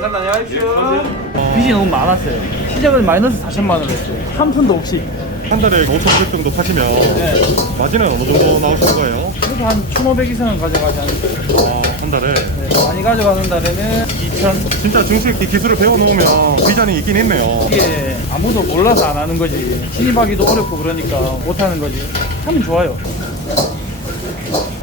감사합니다. 안녕하십시오. 빚이 너무 많았어요. 시작은 마이너스 4천만 원을 했어요. 한 푼도 없이. 한 달에 5,500 정도 파시면 네. 마진은 어느 정도 나오시는 거예요? 그래도 한 1,500 이상은 가져가지 않을까요? 한 달에. 네, 많이 가져가는 달에는 2,000. 진짜 정식 이 기술을 배워놓으면 비전이 있긴 있네요. 이게 아무도 몰라서 안 하는 거지. 신입하기도 어렵고 그러니까 못 하는 거지. 하면 좋아요.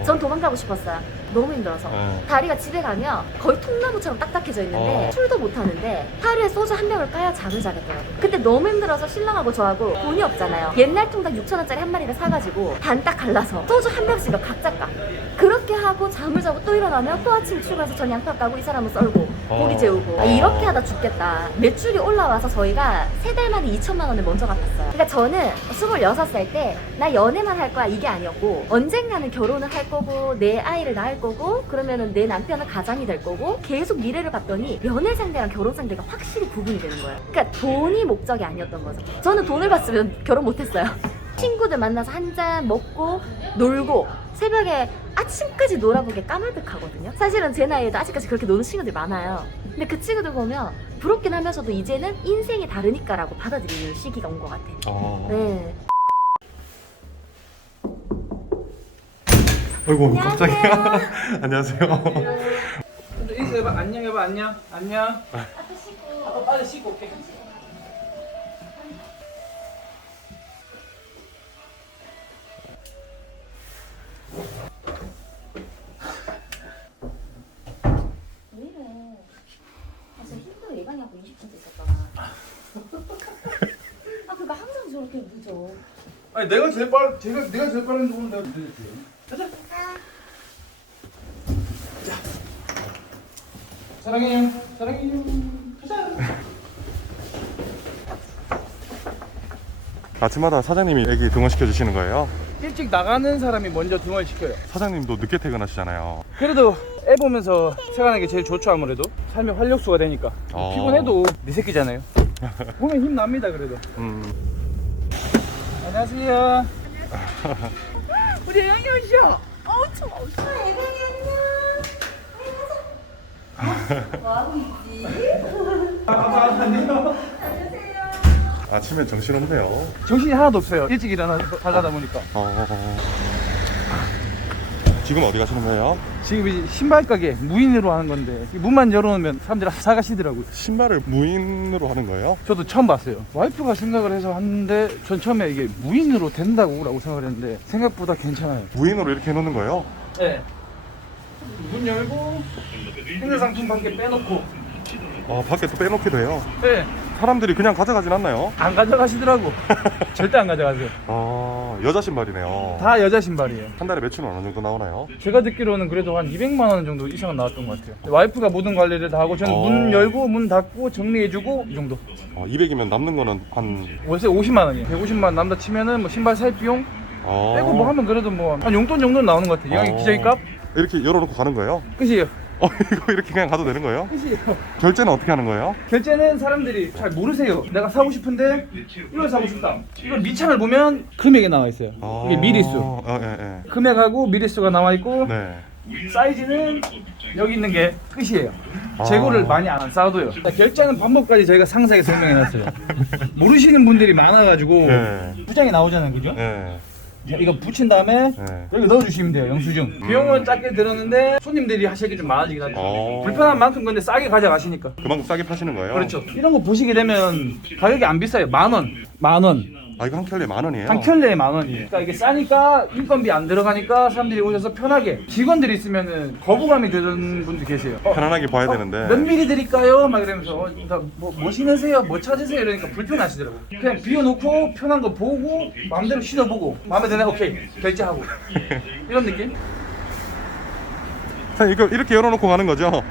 전 도망가고 싶었어요. 너무 힘들어서. 다리가 집에 가면 거의 통나무처럼 딱딱해져 있는데 술도 못 하는데 하루에 소주 한 병을 까야 잠을 자겠더라고요. 그때 너무 힘들어서 신랑하고 저하고 돈이 없잖아요. 옛날 통닭 6,000원짜리 한 마리를 사가지고 반 딱 갈라서 소주 한 병씩을 각자 까. 그렇게 하고 잠을 자고 또 일어나면 또 아침 출근해서 전 양파 까고 이 사람은 썰고 고기 재우고 이렇게 하다 죽겠다. 매출이 올라와서 저희가 3달 만에 2천만 원을 먼저 갚았어요. 그러니까 저는 26살 때 나 연애만 할 거야 이게 아니었고 언젠가는 결혼을 할 거고 내 아이를 낳을 거고 그러면은 내 남편은 가장이 될 거고 계속 미래를 봤더니 연애 상대랑 결혼 상대가 확실히 구분이 되는 거예요. 그러니까 돈이 목적이 아니었던 거죠. 저는 돈을 받으면 결혼 못했어요. 친구들 만나서 한잔 먹고 놀고 새벽에 아침까지 놀아보게 까마득하거든요. 사실은 제 나이에도 아직까지 그렇게 노는 친구들이 많아요. 근데 그 친구들 보면 부럽긴 하면서도 이제는 인생이 다르니까라고 받아들이는 시기가 온 것 같아요. 네. 아이고 갑자기. 안녕하세요. 인사해봐. 안녕 해봐. 안녕. 안녕. 아빠 빨리 씻고 올게. 왜 이래? 아, 진짜 힘들어. 예방이하고 20분 있었잖아. 아, 그러니까 항상 저렇게 늦어. 아니 내가 제일 빠른 건 내가 늦었지. 가자. 자. 사랑해요. 사랑해요. 가자. 아침마다 사장님이 애기 등원시켜 주시는 거예요? 일찍 나가는 사람이 먼저 등원을 시켜요. 사장님도 늦게 퇴근하시잖아요. 그래도 애 보면서 생활하는 게 제일 좋죠. 아무래도 삶의 활력소가 되니까. 피곤해도 네 새끼잖아요. 보면 힘 납니다. 그래도. 안녕하세요. 우리 애양이 오셔. 어우 추워. 예방이 안녕. 뭐하고 있지? 안녕. 아침엔 정신없네요. 정신이 하나도 없어요. 일찍 일어나서 가다 보니까. 지금 어디 가시는 거예요? 지금 이제 신발 가게 무인으로 하는 건데 문만 열어놓으면 사람들이 사가시더라고요. 신발을 무인으로 하는 거예요? 저도 처음 봤어요. 와이프가 생각을 해서 하는데 전 처음에 이게 무인으로 된다고 라고 생각을 했는데 생각보다 괜찮아요. 무인으로 이렇게 해놓는 거예요? 네. 문 열고 행사상품 밖에 빼놓고. 밖에 또 빼놓기도 해요. 네. 사람들이 그냥 가져가진 않나요? 안 가져가시더라고. 절대 안 가져가세요. 여자 신발이네요. 다 여자 신발이에요. 한 달에 매출은 어느 정도 나오나요? 제가 듣기로는 그래도 한 200만 원 정도 이상은 나왔던 것 같아요. 와이프가 모든 관리를 다 하고 저는 문 열고 문 닫고 정리해주고 이 정도. 200이면 남는 거는 한 월세 50만 원이에요. 150만 원 남다 치면은 뭐 신발 살 비용 빼고 뭐 하면 그래도 뭐 한 용돈 정도는 나오는 것 같아요. 이왕이 기저귀값 이렇게 열어놓고 가는 거예요? 끝이에요. 이거 이렇게 그냥 가도 되는 거예요? 끝이에요. 결제는 어떻게 하는 거예요? 결제는 사람들이 잘 모르세요. 내가 사고 싶은데 이걸 사고 싶다. 이걸 밑창을 보면 금액이 나와 있어요. 이게 미리수. 예. 금액하고 미리수가 나와 있고 네. 사이즈는 여기 있는 게 끝이에요. 재고를 많이 안 쌓아둬요. 결제하는 방법까지 저희가 상세하게 설명해놨어요. 모르시는 분들이 많아가지고 네. 부장이 나오잖아요, 그죠? 네. 자, 이거 붙인 다음에 네. 여기 넣어주시면 돼요, 영수증. 비용은 작게 들었는데 손님들이 하시기 좀 많아지긴 하죠. 불편한 만큼 근데 싸게 가져가시니까. 그만큼 싸게 파시는 거예요? 그렇죠. 이런 거 보시게 되면 가격이 안 비싸요. 10,000원. 10,000원. 이거 한 켤레 10,000원이에요? 한 켤레에 10,000원이에요. 그러니까 이게 싸니까 인건비 안 들어가니까 사람들이 오셔서 편하게. 직원들이 있으면은 거부감이 드는 분들 계세요. 편안하게 봐야 되는데. 몇 미리 드릴까요? 막 이러면서 뭐 신으세요? 뭐 찾으세요? 이러니까 불편하시더라고요. 그냥 비워놓고 편한 거 보고 마음대로 신어보고 마음에 드네? 오케이 결제하고 이런 느낌? 자, 이거 이렇게 열어놓고 가는 거죠?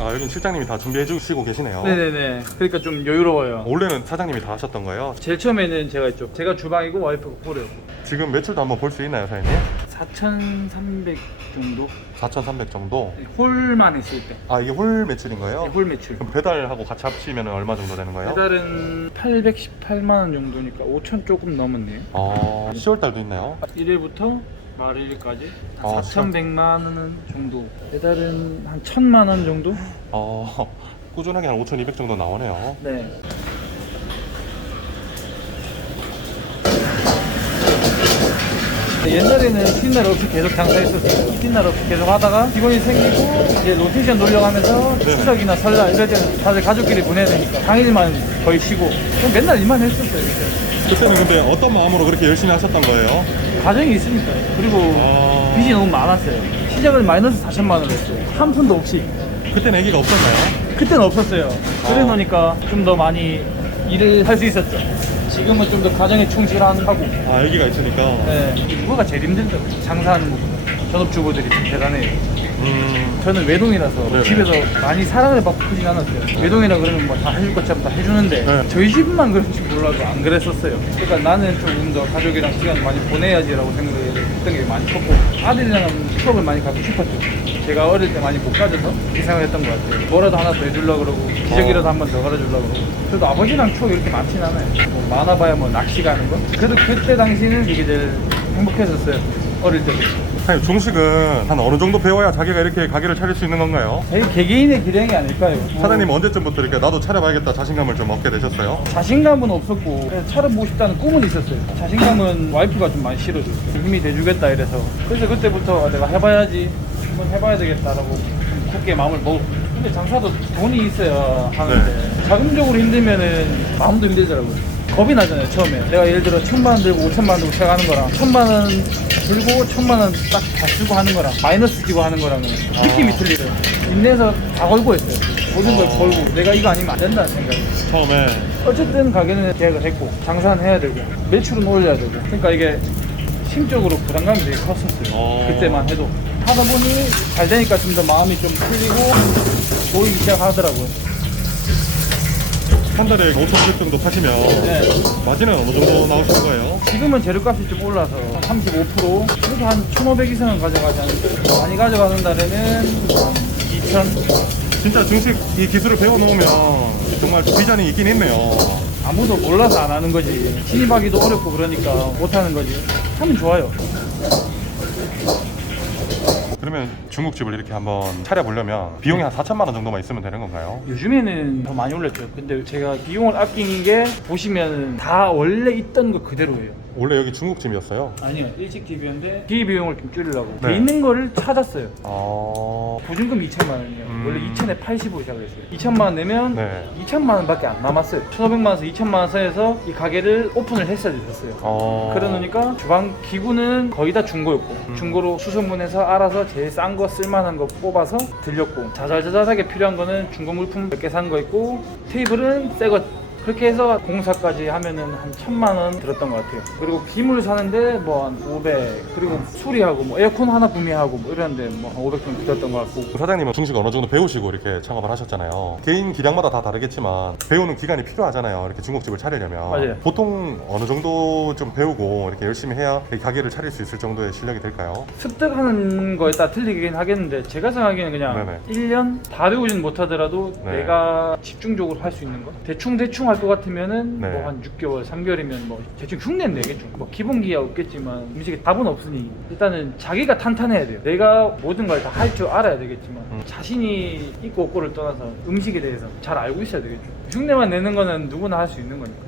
여긴 실장님이 다 준비해 주시고 계시네요. 네네네. 그러니까 좀 여유로워요. 원래는 사장님이 다 하셨던 거예요? 제일 처음에는 제가 했죠. 제가 주방이고 와이프가 홀이었고. 지금 매출도 한번 볼 수 있나요, 사장님? 4,300 정도? 4,300 정도? 홀만 했을 때. 이게 홀 매출인 거예요? 홀 매출. 그럼 배달하고 같이 합치면 얼마 정도 되는 거예요? 배달은 818만 원 정도니까 5천 조금 넘었네요. 10월 달도 있나요? 1일부터 말일까지 아, 4,100만 원 정도. 배달은 한 1,000만 원 정도? 꾸준하게 한 5,200 정도 나오네요. 네. 옛날에는 쉰날 없이 계속 장사했었어요. 쉰날 없이 계속 하다가 직원이 생기고 이제 로테이션 돌려가면서 네네. 추석이나 설날 이럴 때는 다들 가족끼리 보내야 되니까 당일만 거의 쉬고 그냥 맨날 일만 했었어요. 그때. 그때는 근데 어떤 마음으로 그렇게 열심히 하셨던 거예요? 가정이 있으니까. 그리고 빚이 너무 많았어요. 시작을 마이너스 4천만 원을 했어요. 한 푼도 없이. 그때는 애기가 없었나요? 그때는 없었어요. 그래 놓으니까 좀 더 많이 일을 할 수 있었죠. 지금은 좀 더 가정에 충실하고. 애기가 있으니까. 네, 이거가 제일 힘들더라고요. 장사하는 것보다. 전업주부들이 좀 대단해요. 저는 외동이라서 네네. 집에서 많이 사랑을 받고 크진 않았어요. 외동이라 그러면 뭐 다 해줄 것처럼 다 해주는데 네. 저희 집만 그런지 몰라도 안 그랬었어요. 그러니까 나는 조금 더 가족이랑 시간을 많이 보내야지라고 생각했던 게 많이 컸고 아들이랑은 추억을 많이 갖고 싶었죠. 제가 어릴 때 많이 못 가져서 이 생각을 했던 것 같아요. 뭐라도 하나 더 해주려고 그러고 기저귀라도 한 번 더 갈아주려고 그러고. 그래도 아버지랑 추억이 이렇게 많진 않아요. 뭐 많아봐야 뭐 낚시 가는 거. 그래도 그때 당시는 이게 제일 행복했었어요. 어릴 때도. 사장님, 중식은 한 어느 정도 배워야 자기가 이렇게 가게를 차릴 수 있는 건가요? 제 개개인의 기량이 아닐까요? 사장님 언제쯤부터 이렇게 나도 차려봐야겠다 자신감을 좀 얻게 되셨어요? 자신감은 없었고 그냥 차려보고 싶다는 꿈은 있었어요. 자신감은 와이프가 좀 많이 실어줬어요. 힘이 돼주겠다 이래서. 그래서 그때부터 내가 해봐야지, 한번 해봐야 되겠다라고 좀 굳게 마음을 먹었고. 근데 장사도 돈이 있어야 하는데 자금적으로 힘들면은 마음도 힘들더라고요. 겁이 나잖아요. 처음에 내가 예를 들어 1,000만 원 들고 5,000만 원 들고 시작하는 거랑 1,000만 원 들고 1,000만 원 딱 다 쓰고 하는 거랑 마이너스 지고 하는 거랑은 느낌이 틀리더라고요. 인내해서 다 걸고 했어요. 모든 걸 걸고 내가 이거 아니면 안 된다는 생각이. 처음에. 어쨌든 가게는 계약을 했고 장사는 해야 되고 매출은 올려야 되고 그러니까 이게 심적으로 부담감이 되게 컸었어요. 그때만 해도 하다 보니 잘 되니까 좀 더 마음이 좀 풀리고 보이기 시작하더라고요. 한 달에 5,200 정도 파시면 네. 마진은 어느 정도 나오시는 거예요? 지금은 재료값이 좀 올라서 35% 그래도 한 1,500 이상은 가져가지 않을까요? 많이 가져가는 달에는 2,000. 진짜 중식 이 기술을 배워놓으면 정말 비전이 있긴 있네요. 아무도 몰라서 안 하는 거지. 진입하기도 어렵고 그러니까 못 하는 거지. 하면 좋아요. 그러면 중국집을 이렇게 한번 차려보려면 비용이 한 4천만 원 정도만 있으면 되는 건가요? 요즘에는 더 많이 올렸죠. 근데 제가 비용을 아낀 게 보시면 다 원래 있던 거 그대로예요. 원래 여기 중국집이었어요? 아니요, 일찍 DB였는데 기기 비용을 좀 줄이려고 네. 돼 있는 거를 찾았어요. 아... 보증금 2천만 원이요. 원래 2천에 80으로 시작을 했어요. 2천만 원 내면 네. 2천만 원밖에 안 남았어요. 1,500만 원에서 2천만 원 사이에서 이 가게를 오픈을 했어야 됐었어요. 그래 놓으니까 주방 기구는 거의 다 중고였고 중고로 수소문해서 알아서 제일 싼 거 쓸만한 거 뽑아서 들렸고 자잘자잘하게 필요한 거는 중고 물품 몇 개 산 거 있고 테이블은 새 거 그렇게 해서 공사까지 하면은 한 1,000만 원 들었던 것 같아요. 그리고 기물 사는데 뭐 한 500 그리고 수리하고 뭐 에어컨 하나 구매하고 뭐 이러는데 뭐 한 500 정도 들었던 것 같고. 사장님은 중식 어느 정도 배우시고 이렇게 창업을 하셨잖아요. 개인 기량마다 다 다르겠지만 배우는 기간이 필요하잖아요. 이렇게 중국집을 차리려면. 맞아요. 보통 어느 정도 좀 배우고 이렇게 열심히 해야 이 가게를 차릴 수 있을 정도의 실력이 될까요? 습득하는 거에 따라 틀리긴 하겠는데 제가 생각하기에는 그냥 네네. 1년 다 배우진 못하더라도 네. 내가 집중적으로 할 수 있는 거 대충 할 것 같으면은 네. 뭐 한 6개월 3개월이면 뭐 대충 흉내는 내겠죠. 뭐 기본기야 없겠지만 음식에 답은 없으니 일단은 자기가 탄탄해야 돼요. 내가 모든 걸 다 할 줄 알아야 되겠지만 자신이 있고 없고를 떠나서 음식에 대해서 잘 알고 있어야 되겠죠. 흉내만 내는 거는 누구나 할 수 있는 거니까.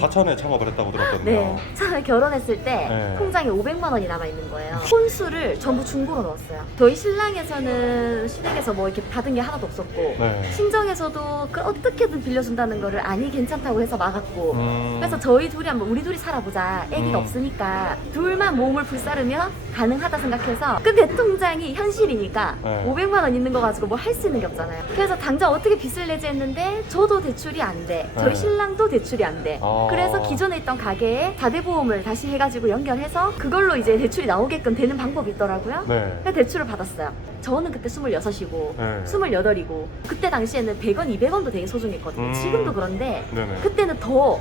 4천에 창업을 했다고 들었거든요. 네. 처음에 결혼했을 때 네. 통장에 500만 원이 남아있는 거예요. 혼수를 전부 중고로 넣었어요. 저희 신랑에서는 시댁에서 뭐 이렇게 받은 게 하나도 없었고 네. 친정에서도 그 어떻게든 빌려준다는 거를 아니 괜찮다고 해서 막았고 그래서 저희 둘이 한번 우리 둘이 살아보자. 애기가 없으니까 둘만 몸을 불사르면 가능하다 생각해서 근데 통장이 현실이니까 네. 500만 원 있는 거 가지고 뭐 할 수 있는 게 없잖아요. 그래서 당장 어떻게 빚을 내지 했는데 저도 대출이 안 돼. 저희 네. 신랑도 대출이 안 돼. 그래서 기존에 있던 가게에 다대보험을 다시 해가지고 연결해서 그걸로 이제 대출이 나오게끔 되는 방법이 있더라고요. 네. 그래서 대출을 받았어요. 저는 그때 26이고 네. 28이고 그때 당시에는 100원, 200원도 되게 소중했거든요. 지금도 그런데 네네. 그때는 더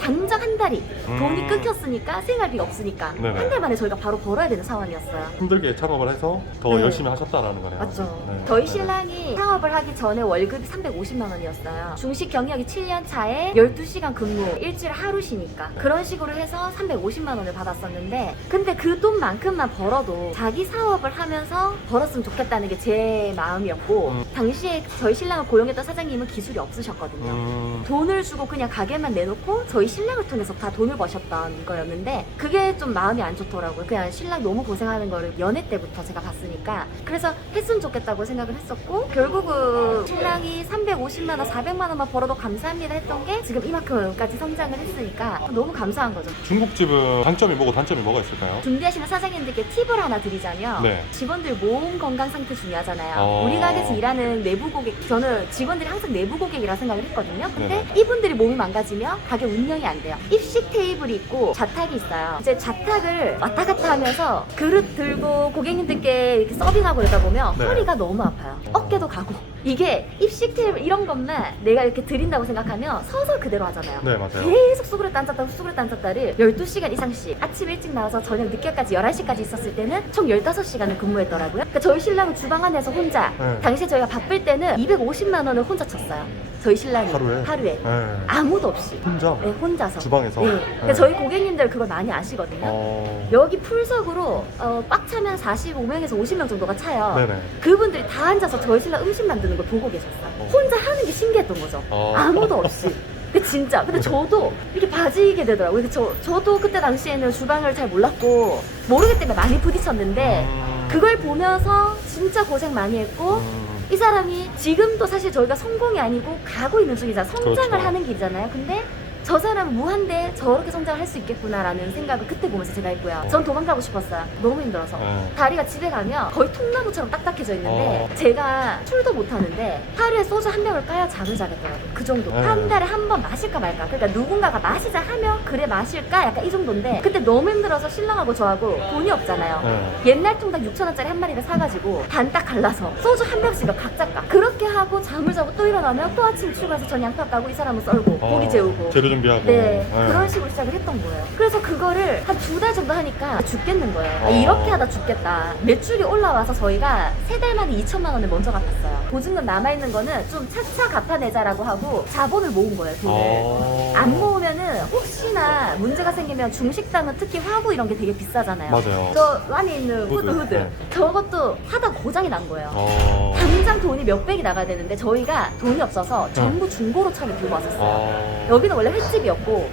당장 한 달이 돈이 끊겼으니까 생활비가 없으니까 네네. 한 달 만에 저희가 바로 벌어야 되는 상황이었어요. 힘들게 창업을 해서 더 네. 열심히 하셨다라는 거네요. 맞죠. 네. 저희 네. 신랑이 창업을 하기 전에 월급이 350만 원이었어요. 중식 경력이 7년 차에 12시간 근무, 일주일에 하루 쉬니까 그런 식으로 해서 350만 원을 받았었는데, 근데 그 돈만큼만 벌어도 자기 사업을 하면서 벌었으면 좋겠다는 게 제 마음이었고, 당시에 저희 신랑을 고용했던 사장님은 기술이 없으셨거든요. 돈을 주고 그냥 가게만 내놓고 저희 신랑을 통해서 다 돈을 버셨던 거였는데, 그게 좀 마음이 안 좋더라고요. 그냥 신랑 너무 고생하는 거를 연애 때부터 제가 봤으니까. 그래서 했으면 좋겠다고 생각을 했었고, 결국은 신랑이 350만 원, 400만 원만 벌어도 감사합니다 했던 게 지금 이만큼까지 성장을 했으니까 너무 감사한 거죠. 중국집은 장점이 뭐고 단점이 뭐가 있을까요? 준비하시는 사장님들께 팁을 하나 드리자면, 네. 직원들 몸 건강 상태 중요하잖아요. 어. 우리 가게에서 일하는 내부 고객, 저는 직원들이 항상 내부 고객이라 생각을 했거든요. 근데 네네. 이분들이 몸이 망가지면 가게 운영이 안 돼요. 입식 테이블이 있고 좌탁이 있어요. 이제 좌탁을 왔다 갔다 하면서 그릇 들고 고객님들께 이렇게 서빙하고 이러다 보면 네. 허리가 너무 아파요. 어깨도 가고. 이게 입식 테이블 이런 것만 내가 이렇게 드린다고 생각하면 서서 그대로 하잖아요. 네, 맞아요. 계속 수그릇 앉았다 수그릇 앉았다를 12시간 이상씩, 아침 일찍 나와서 저녁 늦게까지 11시까지 있었을 때는 총 15시간을 근무했더라고요. 그러니까 저희 신랑은 주방 안에서 혼자, 네. 당시에 저희가 바쁠 때는 250만 원을 혼자 쳤어요. 저희 신랑이 하루에? 네. 아무도 없이. 혼자? 네, 혼자서. 주방에서? 네. 네. 그러니까 저희 고객님들 그걸 많이 아시거든요. 여기 풀석으로 꽉 차면 45명에서 50명 정도가 차요. 네네. 그분들이 다 앉아서 저희 신랑 음식 만드는 걸 보고 계셨어요. 혼자 하는 게 신기했던 거죠. 아무도 없이. 근데 진짜. 근데 저도 이렇게 빠지게 되더라고요. 저도 그때 당시에는 주방을 잘 몰랐고 모르기 때문에 많이 부딪혔는데, 그걸 보면서 진짜 고생 많이 했고, 이 사람이 지금도 사실 저희가 성공이 아니고 가고 있는 중이잖아요. 성장을 그렇죠. 하는 길이잖아요. 근데 저 사람은 무한대 저렇게 성장을 할 수 있겠구나라는 생각을 그때 보면서 제가 했고요. 전 도망가고 싶었어요. 너무 힘들어서. 다리가 집에 가면 거의 통나무처럼 딱딱해져 있는데, 제가 술도 못하는데 하루에 소주 한 병을 까야 잠을 자겠더라고요. 그 정도. 한 달에 한 번 마실까 말까. 그러니까 누군가가 마시자 하면 그래 마실까 약간 이 정도인데, 그때 너무 힘들어서 신랑하고 저하고 돈이 없잖아요. 옛날 통닭 6,000원짜리 한 마리를 사가지고 반 딱 갈라서 소주 한 병씩을 각자 까. 그렇게 하고 잠을 자고 또 일어나면 또 아침 출근해서 전 양파 까고 이 사람은 썰고 고기 재우고 재료 준비하고. 네, 그런 식으로 시작을 했던 거예요. 그래서 그거를 한 2달 정도 하니까 죽겠는 거예요. 이렇게 하다 죽겠다. 매출이 올라와서 저희가 3달 만에 2천만 원을 먼저 갚았어요. 보증금 남아있는 거는 좀 차차 갚아내자라고 하고 자본을 모은 거예요, 돈을. 안 모으면은 혹시나 문제가 생기면 중식당은 특히 화구 이런 게 되게 비싸잖아요. 맞아요. 저 안에 있는 후드. 네. 저것도 하다 고장이 난 거예요. 어. 당장 돈이 몇백이 나가야 되는데 저희가 돈이 없어서 전부 중고로 차를 들고 왔었어요. 여기는 원래 횟집이었고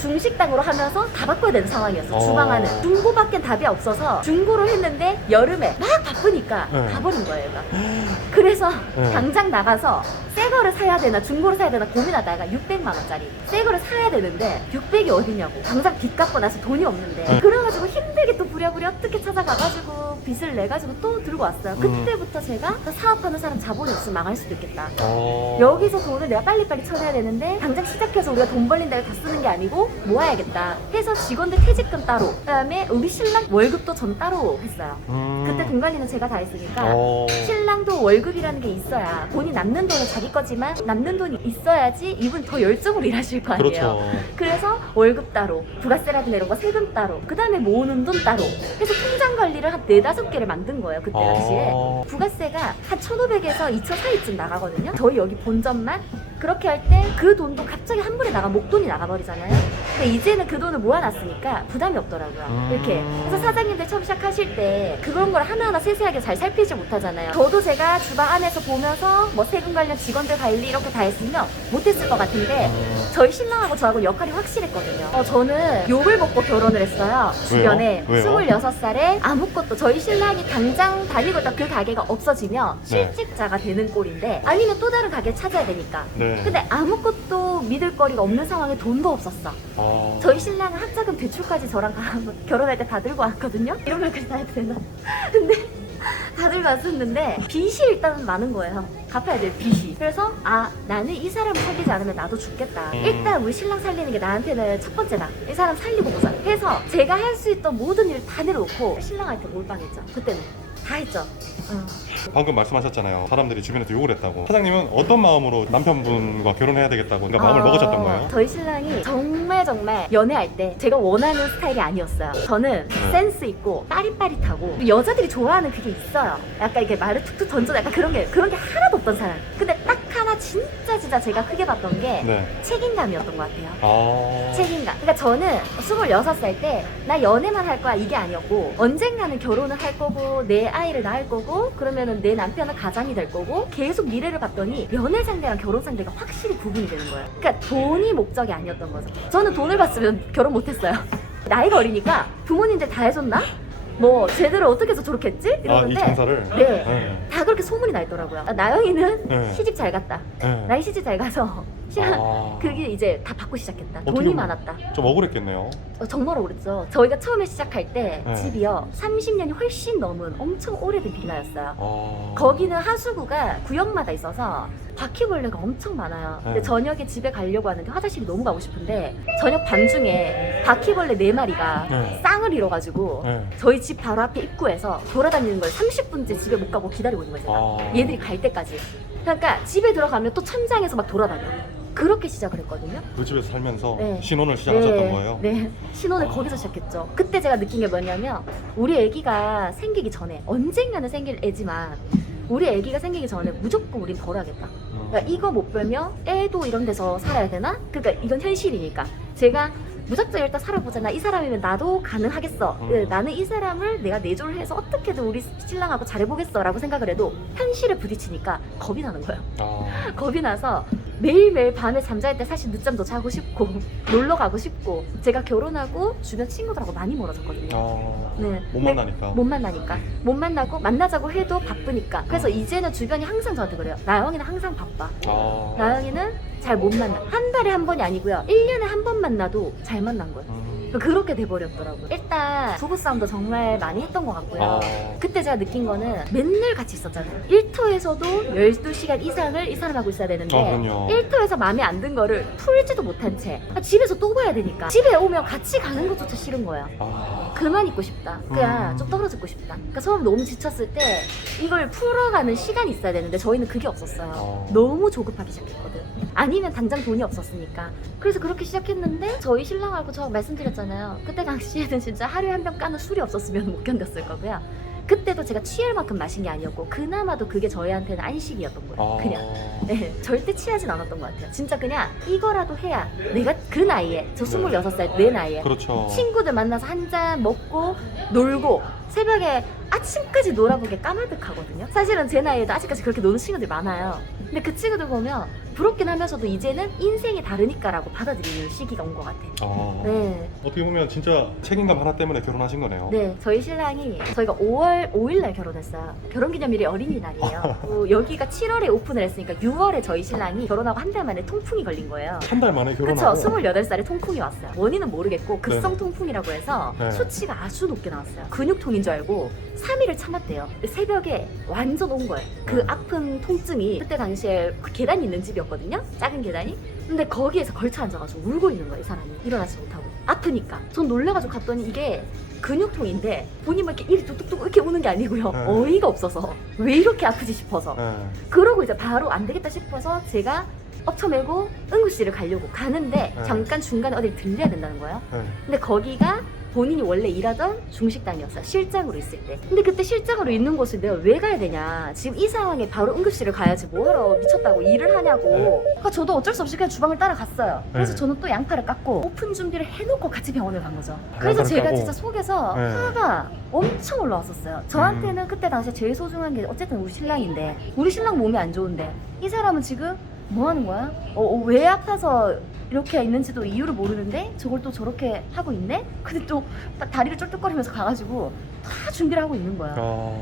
중식당으로 하면서 다 바꿔야 되는 상황이었어. 주방 안은 중고밖엔 답이 없어서 중고를 했는데 여름에 막 바쁘니까 가버린 거예요, 얘가. 그래서 당장 나가서 새 거를 사야 되나 중고를 사야 되나 고민하다가 600만 원짜리 새 거를 사야 되는데 600이 어디냐고. 당장 빚 갚고 나서 돈이 없는데, 그래가지고 힘들게 또 부랴부랴 어떻게 찾아가가지고 빚을 내가지고 또 들고 왔어요. 그때부터 제가 사업하는 사람 자본이 없으면 망할 수도 있겠다. 여기서 돈을 내가 빨리빨리 쳐내야 되는데 당장 시작해서 우리가 돈 벌린 데를 다 쓰는 게 아니고 모아야겠다 해서 직원들 퇴직금 따로, 그다음에 우리 신랑 월급도 전 따로 했어요. 그때 돈 관리는 제가 다 했으니까 신랑도 월급이라는 게 있어야, 돈이 남는 돈은 자기 거지만 남는 돈이 있어야지 이분 더 열정으로 일하실 거 아니에요. 그렇죠. 그래서 월급 따로, 부가세라든가 이런 거 세금 따로, 그 다음에 모으는 돈 따로 해서 통장 관리를 한 4-5개를 만든 거예요, 그때 당시에. 부가세가 한 1,500에서 2,000 사이쯤 나가거든요. 저희 여기 본점만. 그렇게 할 때 그 돈도 갑자기 한 번에 목돈이 나가버리잖아요. 근데 이제는 그 돈을 모아놨으니까 부담이 없더라고요. 이렇게. 그래서 사장님들 처음 시작하실 때 그런 걸 하나하나 세세하게 잘 살피지 못하잖아요. 저도 제가 주방 안에서 보면서 뭐 세금 관련 직원들 관리 이렇게 다 했으면 못했을 것 같은데, 저희 신랑하고 저하고 역할이 확실했거든요. 저는 욕을 먹고 결혼을 했어요. 주변에. 왜요? 26살에 아무것도, 저희 신랑이 당장 다니고 있던 그 가게가 없어지면 실직자가 되는 꼴인데, 아니면 또 다른 가게를 찾아야 되니까. 근데 아무것도 믿을 거리가 없는 상황에 돈도 없었어. 저희 신랑은 학자금 대출까지 저랑 결혼할 때 다 들고 왔거든요. 이런 말까지 다 해도 되나? 근데 다 들고 왔었는데 빚이 일단은 많은 거예요. 갚아야 될 빚이. 그래서 나는 이 사람을 살리지 않으면 나도 죽겠다. 일단 우리 신랑 살리는 게 나한테는 첫 번째다. 이 사람 살리고 보자 해서 제가 할 수 있던 모든 일을 다 내려놓고 신랑한테 몰빵했죠. 그때는 다 했죠. 방금 말씀하셨잖아요. 사람들이 주변에서 욕을 했다고. 사장님은 어떤 마음으로 남편분과 결혼해야 되겠다고 그러니까 마음을 먹으셨던 거예요? 저희 신랑이 정말 연애할 때 제가 원하는 스타일이 아니었어요. 저는 센스 있고 빠릿빠릿하고 여자들이 좋아하는 그게 있어요. 약간 이렇게 말을 툭툭 던져, 약간 그런 게 하나도 없던 사람. 근데 딱 하나 진짜 제가 크게 봤던 게 네. 책임감이었던 것 같아요. 아. 책임감. 그러니까 저는 26살 때 나 연애만 할 거야 이게 아니었고 언젠가는 결혼을 할 거고 내 아이를 낳을 거고 그러면은 내 남편은 가장이 될 거고 계속 미래를 봤더니 연애 상대랑 결혼 상대가 확실히 구분이 되는 거예요. 그러니까 돈이 목적이 아니었던 거죠. 저는 돈을 봤으면 결혼 못했어요. 나이가 어리니까 부모님들 다 해줬나? 뭐 제대로 어떻게 해서 저렇게 했지? 이 이러는데 장사를. 네. 네. 다 그렇게 소문이 나 있더라고요. 나영이는 네. 시집 잘 갔다. 네. 나이 시집 잘 가서 신랑 아. 그게 이제 다 받고 시작했다. 어떻게 돈이 보면 많았다. 좀 억울했겠네요. 정말 오랬죠. 저희가 처음에 시작할 때 네. 집이요 30년이 훨씬 넘은 엄청 오래된 빌라였어요. 아. 거기는 하수구가 구역마다 있어서 바퀴벌레가 엄청 많아요. 근데 네. 저녁에 집에 가려고 하는데 화장실이 너무 가고 싶은데 저녁 밤중에 바퀴벌레 4마리가 네. 쌍을 이뤄가지고 네. 저희 집 바로 앞에 입구에서 돌아다니는 걸 30분째 집에 못 가고 기다리고 있는 거예요. 아. 얘들이 갈 때까지. 그러니까 집에 들어가면 또 천장에서 막 돌아다녀. 그렇게 시작을 했거든요. 그 집에서 살면서 네. 신혼을 시작하셨던 거예요? 네. 신혼을 아. 거기서 시작했죠. 그때 제가 느낀 게 뭐냐면 우리 애기가 생기기 전에 언젠가는 생길 애지만 우리 애기가 생기기 전에 무조건 우린 벌어야겠다. 그러니까 이거 못 벌면 애도 이런 데서 살아야 되나? 그러니까 이건 현실이니까 제가 무작정 일단 살아보자. 나 이 사람이면 나도 가능하겠어. 나는 이 사람을 내가 내조를 해서 어떻게든 우리 신랑하고 잘해보겠어 라고 생각을 해도 현실에 부딪히니까 겁이 나는 거예요. 아. 겁이 나서 매일매일 밤에 잠잘 때 사실 늦잠도 자고 싶고 놀러 가고 싶고 제가 결혼하고 주변 친구들하고 많이 멀어졌거든요. 아. 네. 못 만나니까. 못 만나니까. 못 만나고 만나자고 해도 바쁘니까. 그래서 이제는 주변이 항상 저한테 그래요. 나영이는 항상 바빠. 아. 나영이는 잘 못 만나. 한 달에 한 번이 아니고요. 1년에 한 번 만나도 잘 만난 거예요. 그렇게 돼버렸더라고요. 일단 부부싸움도 정말 많이 했던 것 같고요. 아. 그때 제가 느낀 거는 맨날 같이 있었잖아요. 일터에서도 12시간 이상을 이 사람하고 있어야 되는데 그럼요. 일터에서 마음에 안 든 거를 풀지도 못한 채 집에서 또 봐야 되니까 집에 오면 같이 가는 것조차 싫은 거예요. 아. 그만 있고 싶다. 그냥 음. 좀 떨어져 있고 싶다. 그러니까 서로 너무 지쳤을 때 이걸 풀어가는 시간이 있어야 되는데 저희는 그게 없었어요. 너무 조급하기 시작했거든. 아니면 당장 돈이 없었으니까. 그래서 그렇게 시작했는데 저희 신랑하고 저 말씀드렸잖아요. 그때 당시에는 진짜 하루에 한 병 까는 술이 없었으면 못 견뎠을 거고요. 그때도 제가 취할 만큼 마신 게 아니었고 그나마도 그게 저희한테는 안식이었던 거예요. 아. 그냥 네, 절대 취하진 않았던 것 같아요. 진짜 그냥 이거라도 해야 내가 그 나이에 저 26살 내 나이에 그렇죠. 친구들 만나서 한 잔 먹고 놀고 새벽에 아침까지 놀아보게 까마득하거든요. 사실은 제 나이에도 아직까지 그렇게 노는 친구들 많아요. 근데 그 친구들 보면 부럽긴 하면서도 이제는 인생이 다르니까라고 받아들이는 시기가 온 것 같아요. 아. 네. 어떻게 보면 진짜 책임감 하나 때문에 결혼하신 거네요. 네, 저희 신랑이 저희가 5월 5일 날 결혼했어요. 결혼기념일이 어린이날이에요. 여기가 7월에 오픈을 했으니까 6월에 저희 신랑이 결혼하고 한 달 만에 통풍이 걸린 거예요. 한 달 만에 그쵸, 결혼하고. 28살에 통풍이 왔어요. 원인은 모르겠고 급성 통풍이라고 해서 네. 수치가 아주 높게 나왔어요. 근육통인 줄 알고 3일을 참았대요. 새벽에 완전 온 거예요. 그 네. 아픈 통증이 그때 당시에 그 계단이 있는 집이었거든요. 작은 계단이. 근데 거기에서 걸쳐 앉아가지고 울고 있는 거예요, 이 사람이. 일어나지 못하고. 아프니까. 전 놀래가지고 갔더니 이게 근육통인데 본인 막 이렇게 뚝뚝뚝 이렇게 우는 게 아니고요. 네. 어이가 없어서 왜 이렇게 아프지 싶어서. 네. 그러고 이제 바로 안 되겠다 싶어서 제가 엎쳐매고 응급실을 가려고 가는데 네. 잠깐 중간에 어딜 들려야 된다는 거예요. 네. 근데 거기가 본인이 원래 일하던 중식당이었어요. 실장으로 있을 때. 근데 그때 실장으로 있는 곳을 내가 왜 가야 되냐. 지금 이 상황에 바로 응급실을 가야지 뭐하러 미쳤다고 일을 하냐고. 그러니까 저도 어쩔 수 없이 그냥 주방을 따라갔어요. 그래서 네. 저는 또 양파를 깎고 오픈 준비를 해놓고 같이 병원을 간 거죠. 그래서 양파를 제가 까고. 진짜 속에서 네. 화가 엄청 올라왔었어요. 저한테는 그때 당시에 제일 소중한 게 어쨌든 우리 신랑인데 우리 신랑 몸이 안 좋은데 이 사람은 지금 뭐 하는 거야? 왜 아파서 이렇게 있는지도 이유를 모르는데 저걸 또 저렇게 하고 있네? 근데 또 다리를 쫄뚝거리면서 가가지고 다 준비를 하고 있는 거야.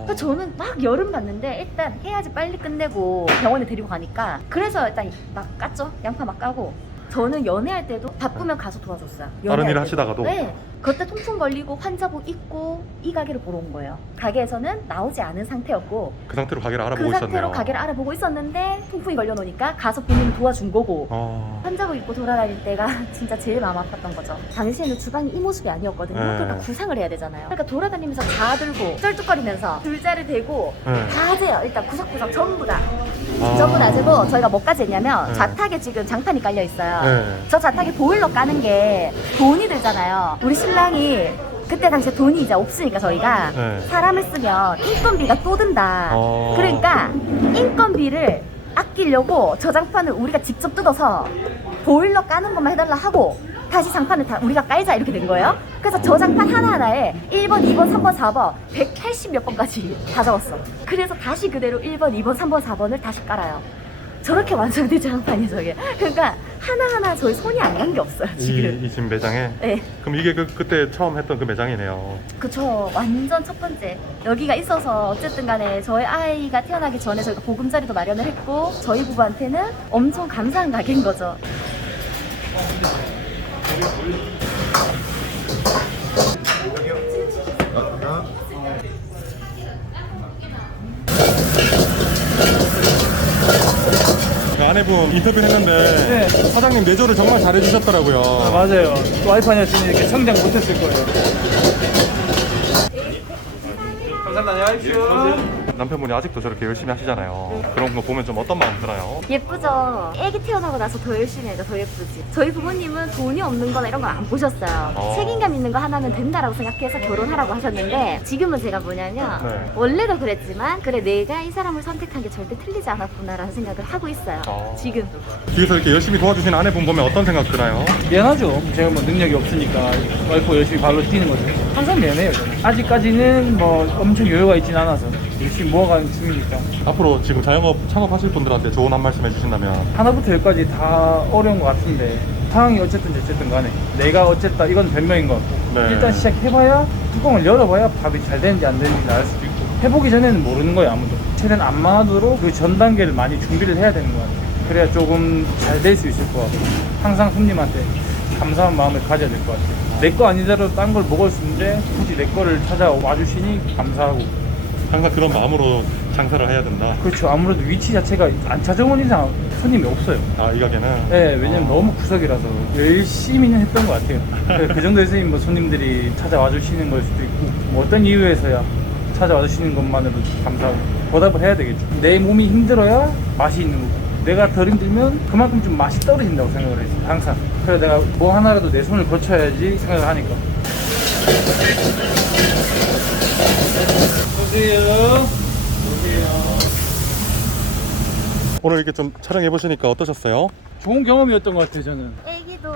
그래서 저는 막 열은 받는데 일단 해야지 빨리 끝내고 병원에 데리고 가니까 그래서 일단 막 깠죠. 양파 막 까고. 저는 연애할 때도 바쁘면 가서 도와줬어요. 다른 연애할 일 때도. 하시다가도? 네. 그때 통풍 걸리고 환자복 입고 이 가게를 보러 온 거예요. 가게에서는 나오지 않은 상태였고 그 상태로 가게를 그 알아보고 상태로 있었네요. 가게를 알아보고 있었는데 통풍이 걸려놓으니까 가서 본인을 도와준 거고 아. 환자복 입고 돌아다닐 때가 진짜 제일 마음 아팠던 거죠. 당시에는 주방이 이 모습이 아니었거든요. 네. 그러니까 구상을 해야 되잖아요. 그러니까 돌아다니면서 자들고 쩔뚝거리면서 줄자를 대고 네. 다 재요. 일단 구석구석 전부 다. 아. 전부 다 재고 저희가 뭐까지 했냐면 네. 자탁에 지금 장판이 깔려 있어요. 네. 저 자탁에 보일러 까는 게 돈이 들잖아요. 우리 신랑이 그때 당시에 돈이 이제 없으니까 저희가 네. 사람을 쓰면 인건비가 또 든다. 어. 그러니까 인건비를 아끼려고 저장판을 우리가 직접 뜯어서 보일러 까는 것만 해달라 하고 다시 장판을 다 우리가 깔자 이렇게 된 거예요. 그래서 저장판 하나하나에 1번, 2번, 3번, 4번 180 몇 번까지 다 적었어. 그래서 다시 그대로 1번, 2번, 3번, 4번을 다시 깔아요. 저렇게 완성된 장판이 저게. 그러니까 하나하나 저희 손이 안 간 게 없어요 지금. 이 집 매장에? 네. 그럼 이게 그때 처음 했던 그 매장이네요. 그쵸. 완전 첫 번째. 여기가 있어서 어쨌든 간에 저희 아이가 태어나기 전에 저희가 보금자리도 마련을 했고 저희 부부한테는 엄청 감사한 가게인 거죠. 그 아내분 인터뷰 했는데 네. 사장님 내조를 정말 잘해주셨더라고요. 아, 맞아요. 와이프 아니었으면 이렇게 성장 못했을 거예요. 감사합니다. 안녕하십시오. 남편분이 아직도 저렇게 열심히 하시잖아요. 그런 거 보면 좀 어떤 마음 들어요? 예쁘죠? 애기 태어나고 나서 더 열심히 해도 더 예쁘지. 저희 부모님은 돈이 없는 거나 이런 걸 안 보셨어요. 책임감 있는 거 하나면 된다라고 생각해서 결혼하라고 하셨는데 지금은 제가 뭐냐면 네. 원래도 그랬지만 그래 내가 이 사람을 선택한 게 절대 틀리지 않았구나라는 생각을 하고 있어요. 지금. 뒤에서 이렇게 열심히 도와주신 아내분 보면 어떤 생각 드나요? 미안하죠. 제가 뭐 능력이 없으니까 와이프 열심히 발로 뛰는 거죠. 항상 미안해요. 저는. 아직까지는 뭐 엄청 여유가 있진 않아서 열심히 모아가는 중이니까. 앞으로 지금 자영업 창업하실 분들한테 조언 한 말씀 해주신다면? 하나부터 열까지 다 어려운 것 같은데 상황이 어쨌든 간에 내가 어쨌다 이건 변명인 것 같고 네. 일단 시작해봐야 뚜껑을 열어봐야 밥이 잘 되는지 안 되는지 알 수도 있고 해보기 전에는 모르는 거예요 아무도. 최대한 안 많아도록 그 전 단계를 많이 준비를 해야 되는 것 같아요. 그래야 조금 잘 될 수 있을 것 같고 항상 손님한테 감사한 마음을 가져야 될 것 같아요. 내 거 아니더라도 딴 걸 먹을 수 있는데 굳이 내 거를 찾아와 주시니 감사하고. 항상 그런 마음으로 장사를 해야 된다. 그렇죠. 아무래도 위치 자체가 안 찾아온 이상 손님이 없어요. 아, 이 가게는? 네, 왜냐면 너무 구석이라서 열심히는 했던 것 같아요. 그 정도에서 뭐 손님들이 찾아와 주시는 걸 수도 있고 뭐 어떤 이유에서야 찾아와 주시는 것만으로도 감사하고 보답을 해야 되겠죠. 내 몸이 힘들어야 맛이 있는 거고 내가 덜 힘들면 그만큼 좀 맛이 떨어진다고 생각을 했어요. 항상. 그래서 내가 뭐 하나라도 내 손을 거쳐야지 생각을 하니까. 오세요. 오늘 이렇게 좀 촬영해보시니까 어떠셨어요? 좋은 경험이었던 것 같아요, 저는. 애기도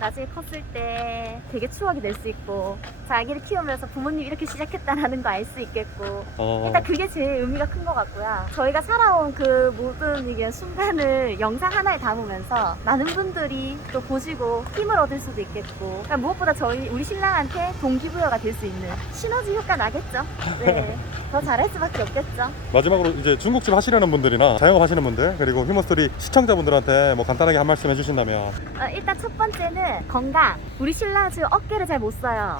나중에 컸을 때 되게 추억이 될 수 있고 자기를 키우면서 부모님이 이렇게 시작했다라는 거 알 수 있겠고 일단 그게 제일 의미가 큰 것 같고요. 저희가 살아온 그 모든 이게 순간을 영상 하나에 담으면서 많은 분들이 또 보시고 힘을 얻을 수도 있겠고 그러니까 무엇보다 우리 신랑한테 동기부여가 될 수 있는 시너지 효과 나겠죠. 네, 더 잘할 수밖에 없겠죠. 마지막으로 이제 중국집 하시려는 분들이나 자영업 하시는 분들 그리고 휴먼스토리 시청자분들한테 뭐 간단하게 한 말씀 해주신다면? 일단 첫 번째는 건강. 우리 신랑 지금 어깨를 잘 못 써요.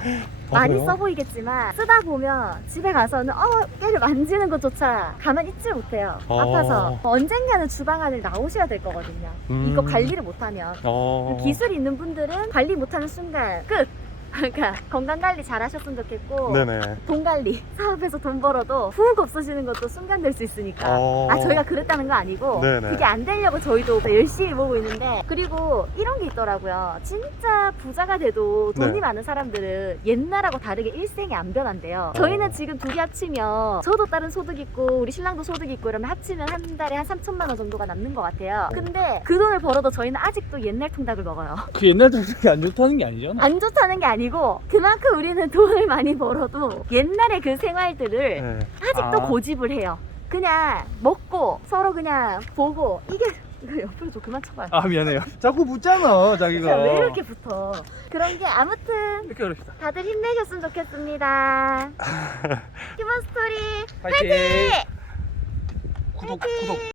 많이 그래요? 써 보이겠지만 쓰다 보면 집에 가서는 어깨를 만지는 것조차 가만히 있질 못해요. 아파서 언젠가는 주방 안을 나오셔야 될 거거든요. 이거 관리를 못하면 기술이 있는 분들은 관리 못하는 순간 끝. 그러니까 건강관리 잘 하셨으면 좋겠고 네네. 돈 관리 사업에서 돈 벌어도 훅 없어지는 것도 순간 될 수 있으니까 저희가 그랬다는 거 아니고 네네. 그게 안 되려고 저희도 열심히 모으고 있는데 그리고 이런 게 있더라고요. 진짜 부자가 돼도 돈이 네. 많은 사람들은 옛날하고 다르게 일생이 안 변한대요. 저희는 지금 두 개 합치면 저도 다른 소득 있고 우리 신랑도 소득 있고 이러면 합치면 한 달에 한 3천만 원 정도가 남는 것 같아요. 근데 그 돈을 벌어도 저희는 아직도 옛날 통닭을 먹어요. 그 옛날 정책이 안 좋다는 게 아니잖아. 안 좋다는 게 아니고 그만큼 우리는 돈을 많이 벌어도 옛날의 그 생활들을 네. 아직도 고집을 해요. 그냥 먹고 서로 그냥 보고 이게 이거 옆으로 좀 그만 쳐봐요. 아, 미안해요. 자꾸 묻잖아, 자기가. 왜 이렇게 붙어? 그런 게 아무튼 이렇게 어렵다. 다들 힘내셨으면 좋겠습니다. 휴먼 스토리 파이팅! 화이팅! 구독, 화이팅! 구독.